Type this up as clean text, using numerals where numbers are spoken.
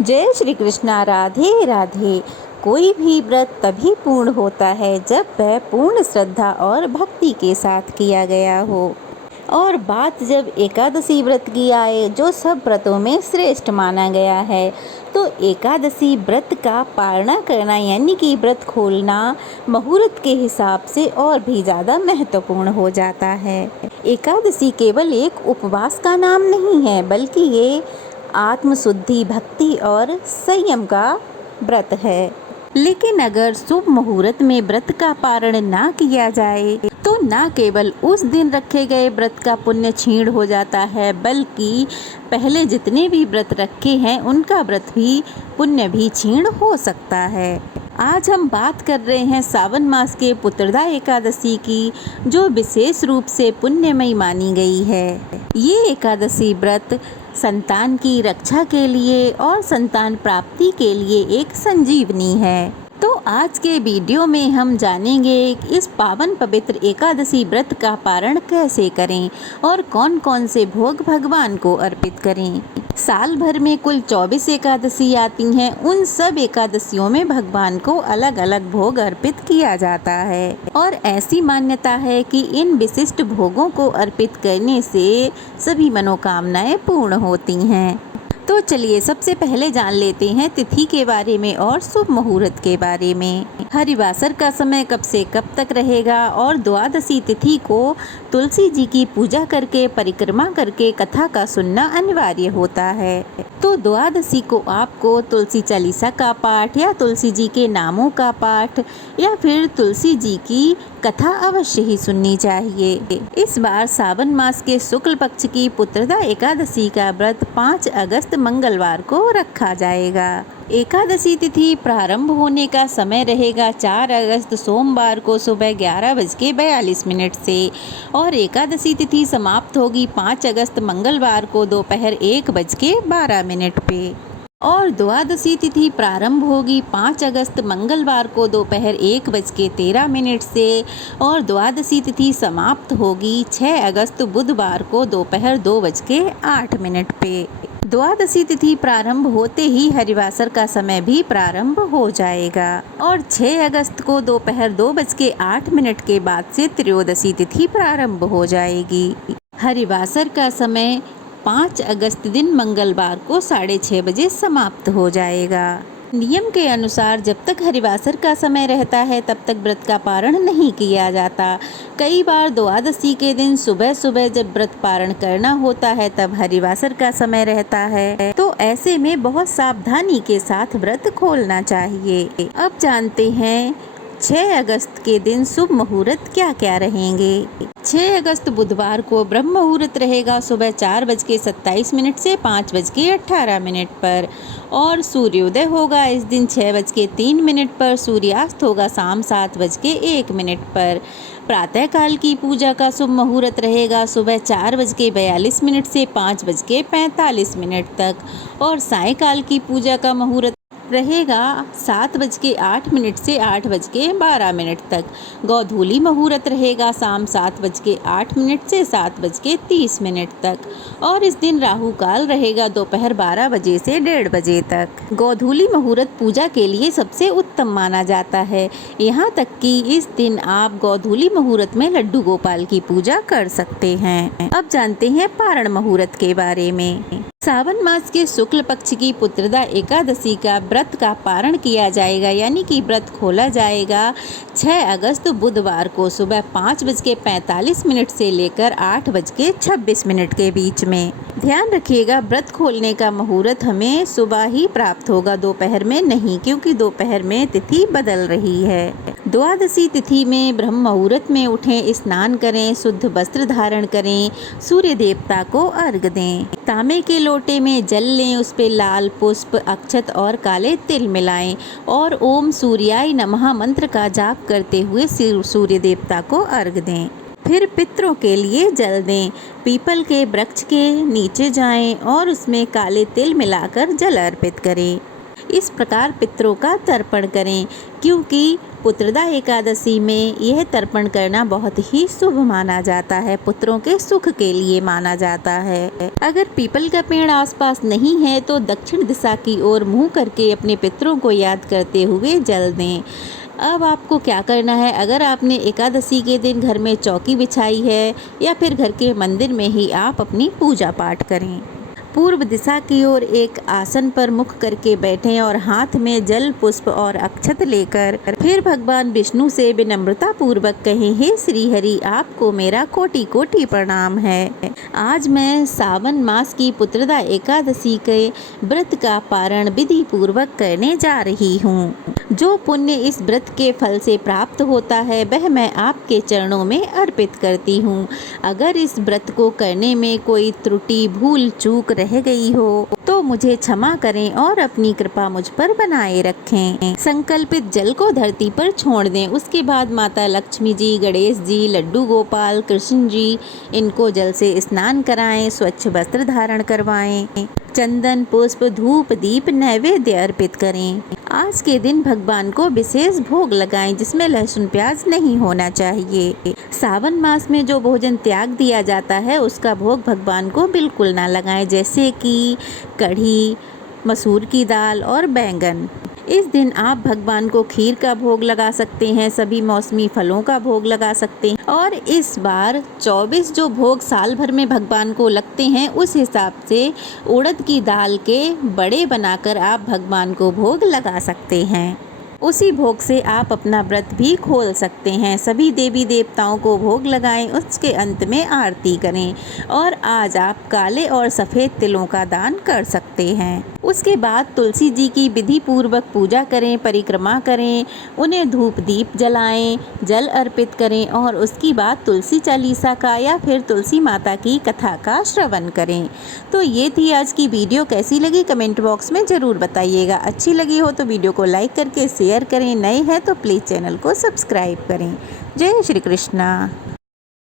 जय श्री कृष्णा। राधे राधे। कोई भी व्रत तभी पूर्ण होता है जब वह पूर्ण श्रद्धा और भक्ति के साथ किया गया हो। और बात जब एकादशी व्रत की आए, जो सब व्रतों में श्रेष्ठ माना गया है, तो एकादशी व्रत का पालना करना यानी कि व्रत खोलना मुहूर्त के हिसाब से और भी ज़्यादा महत्वपूर्ण हो जाता है। एकादशी केवल एक उपवास का नाम नहीं है, बल्कि ये आत्मशुद्धि, भक्ति और संयम का व्रत है। लेकिन अगर शुभ मुहूर्त में व्रत का पारण ना किया जाए तो न केवल उस दिन रखे गए व्रत का पुण्य क्षीण हो जाता है, बल्कि पहले जितने भी व्रत रखे हैं उनका व्रत भी पुण्य भी क्षीण हो सकता है। आज हम बात कर रहे हैं सावन मास के पुत्रदा एकादशी की, जो विशेष रूप से पुण्यमयी मानी गई है। ये एकादशी व्रत संतान की रक्षा के लिए और संतान प्राप्ति के लिए एक संजीवनी है। तो आज के वीडियो में हम जानेंगे इस पावन पवित्र एकादशी व्रत का पारण कैसे करें और कौन कौन से भोग भगवान को अर्पित करें। साल भर में कुल 24 एकादशी आती हैं। उन सब एकादशियों में भगवान को अलग अलग भोग अर्पित किया जाता है और ऐसी मान्यता है कि इन विशिष्ट भोगों को अर्पित करने से सभी मनोकामनाएं पूर्ण होती हैं। तो चलिए सबसे पहले जान लेते हैं तिथि के बारे में और शुभ मुहूर्त के बारे में। हरिवासर का समय कब से कब तक रहेगा और द्वादशी तिथि को तुलसी जी की पूजा करके परिक्रमा करके कथा का सुनना अनिवार्य होता है। तो द्वादशी को आपको तुलसी चालीसा का पाठ या तुलसी जी के नामों का पाठ या फिर तुलसी जी की कथा अवश्य ही सुननी चाहिए। इस बार सावन मास के शुक्ल पक्ष की पुत्रदा एकादशी का व्रत 5 अगस्त मंगलवार को रखा जाएगा। एकादशी तिथि प्रारंभ होने का समय रहेगा 4 अगस्त सोमवार को सुबह 11:42 से और एकादशी तिथि समाप्त होगी 5 अगस्त मंगलवार को दोपहर 1:12 पे। और द्वादशी तिथि प्रारंभ होगी 5 अगस्त मंगलवार को दोपहर 1:13 से और द्वादशी तिथि समाप्त होगी 6 अगस्त बुधवार को दोपहर 2:08 पे। द्वादशी तिथि प्रारंभ होते ही हरिवासर का समय भी प्रारंभ हो जाएगा और 6 अगस्त को दोपहर 2:08 के बाद से त्रयोदशी तिथि प्रारंभ हो जाएगी। हरिवासर का समय 5 अगस्त दिन मंगलवार को 6:30 बजे समाप्त हो जाएगा। नियम के अनुसार जब तक हरिवासर का समय रहता है तब तक व्रत का पारण नहीं किया जाता। कई बार द्वादशी के दिन सुबह सुबह जब व्रत पारण करना होता है तब हरिवासर का समय रहता है, तो ऐसे में बहुत सावधानी के साथ व्रत खोलना चाहिए। अब जानते हैं 6 अगस्त के दिन शुभ मुहूर्त क्या क्या रहेंगे। 6 अगस्त बुधवार को ब्रह्म मुहूर्त रहेगा सुबह 4:27 से 5:18 पर और सूर्योदय होगा इस दिन 6:03 पर। सूर्यास्त होगा शाम 7:01 पर। प्रातःकाल की पूजा का शुभ मुहूर्त रहेगा सुबह 4:42 से 5:45 तक और सायंकाल की पूजा का मुहूर्त रहेगा 7:08 से 8:12 तक। गोधूली मुहूर्त रहेगा शाम 7:08 से 7:30 तक और इस दिन राहु काल रहेगा दोपहर 12 बजे से 1:30 बजे तक। गोधूली मुहूर्त पूजा के लिए सबसे उत्तम माना जाता है। यहाँ तक कि इस दिन आप गोधूली मुहूर्त में लड्डू गोपाल की पूजा कर सकते हैं। अब जानते हैं पारण मुहूर्त के बारे में। सावन मास के शुक्ल पक्ष की पुत्रदा एकादशी का व्रत का पारण किया जाएगा यानी कि व्रत खोला जाएगा 6 अगस्त बुधवार को सुबह 5:45 से लेकर 8:26 के बीच में। ध्यान रखिएगा व्रत खोलने का मुहूर्त हमें सुबह ही प्राप्त होगा, दोपहर में नहीं, क्योंकि दोपहर में तिथि बदल रही है। द्वादशी तिथि में ब्रह्म मुहूर्त में उठें, स्नान करें, शुद्ध वस्त्र धारण करें, सूर्य देवता को अर्घ दें। तांबे के लोटे में जल लें, उस पे लाल पुष्प, अक्षत और काले तिल मिलाएं और ओम सूर्याय नमः मंत्र का जाप करते हुए सूर्य देवता को अर्घ दें। फिर पितरों के लिए जल दें। पीपल के वृक्ष के नीचे जाएं और उसमें काले तिल मिलाकर जल अर्पित करें। इस प्रकार पितरों का तर्पण करें, क्योंकि पुत्रदा एकादशी में यह तर्पण करना बहुत ही शुभ माना जाता है, पुत्रों के सुख के लिए माना जाता है। अगर पीपल का पेड़ आसपास नहीं है तो दक्षिण दिशा की ओर मुंह करके अपने पितरों को याद करते हुए जल दें। अब आपको क्या करना है, अगर आपने एकादशी के दिन घर में चौकी बिछाई है या फिर घर के मंदिर में ही आप अपनी पूजा पाठ करें। पूर्व दिशा की ओर एक आसन पर मुख करके बैठें और हाथ में जल, पुष्प और अक्षत लेकर फिर भगवान विष्णु से विनम्रता पूर्वक कहें, हे श्री हरि, आपको मेरा कोटि कोटि प्रणाम है। आज मैं सावन मास की पुत्रदा एकादशी के व्रत का पारण विधि पूर्वक करने जा रही हूँ। जो पुण्य इस व्रत के फल से प्राप्त होता है वह मैं आपके चरणों में अर्पित करती हूँ। अगर इस व्रत को करने में कोई त्रुटि, भूल, चूक रह गई हो तो मुझे क्षमा करें और अपनी कृपा मुझ पर बनाए रखें। संकल्पित जल को धरती पर छोड़ दें। उसके बाद माता लक्ष्मी जी, गणेश जी, लड्डू गोपाल, कृष्ण जी, इनको जल से स्नान कराएं, स्वच्छ वस्त्र धारण करवाएं, चंदन, पुष्प, धूप, दीप, नैवेद्य अर्पित करें। आज के दिन भगवान को विशेष भोग लगाएं जिसमें लहसुन प्याज नहीं होना चाहिए। सावन मास में जो भोजन त्याग दिया जाता है उसका भोग भगवान को बिल्कुल ना लगाएं, जैसे कि कढ़ी, मसूर की दाल और बैंगन। इस दिन आप भगवान को खीर का भोग लगा सकते हैं, सभी मौसमी फलों का भोग लगा सकते हैं और इस बार 24 जो भोग साल भर में भगवान को लगते हैं उस हिसाब से उड़द की दाल के बड़े बनाकर आप भगवान को भोग लगा सकते हैं। उसी भोग से आप अपना व्रत भी खोल सकते हैं। सभी देवी देवताओं को भोग लगाएं, उसके अंत में आरती करें और आज आप काले और सफ़ेद तिलों का दान कर सकते हैं। उसके बाद तुलसी जी की विधि पूर्वक पूजा करें, परिक्रमा करें, उन्हें धूप दीप जलाएं, जल अर्पित करें और उसके बाद तुलसी चालीसा का या फिर तुलसी माता की कथा का श्रवण करें। तो ये थी आज की वीडियो। कैसी लगी कमेंट बॉक्स में ज़रूर बताइएगा। अच्छी लगी हो तो वीडियो को लाइक करके शेयर करें, नए हैं तो प्लीज़ चैनल को सब्सक्राइब करें। जय श्री कृष्णा।